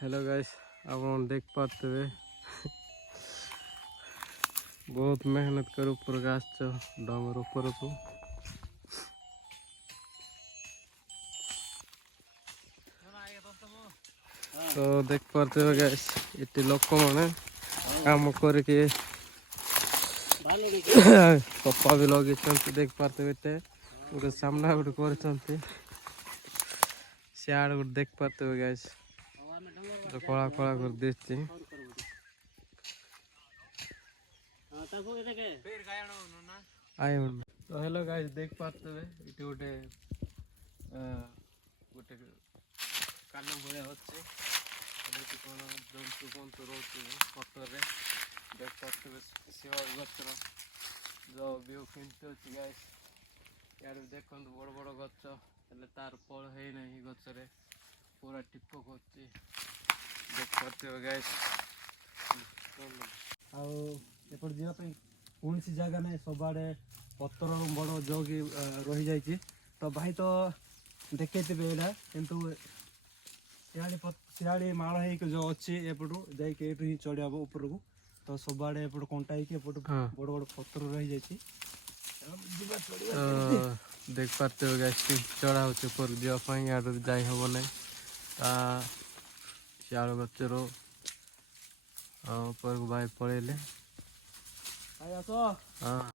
Hello guys आप देख पाते हुए बहुत मेहनत कर ऊपर गाछ डगर ऊपर को तो देख पाते हो गाइस इतने लोक मैंने काम करके कपा भी लगे देख पाते हुए सामना गोटे कर सियाड़ गोटे देख पाते हो गाइस जो कला कला कर देती तो हेलो गाइस देख पाते हुए इटे गोटे गोटे कान भाया हे कौन जंतु जंतु रोचे पतर देख पाते हुए शिवा गचर जो व्यू केमती अच्छी गाइस यार देखो बड़ बड़ गच तार फल है नहीं गचरे पूरा टिप कर देख पाते हो गाइस आपर जावाई कौन सी जगह नहीं सब आड़े पतर बड़ जोगी रही जाइए तो भाई तो देखे यहाँ किंतु सियाड़ी माड़ हो जो अच्छी एपटू जाइए चढ़ हम ऊपर को तो सब आड़े एपट कंटा होपट बड़ बड़ पतर रही जाइए देख पाते हो गैस चढ़ा ऊपर जावाई यार जाई हम ना सियाड़ गचर ऊपर को भाई पड़ेले भाई आस हाँ।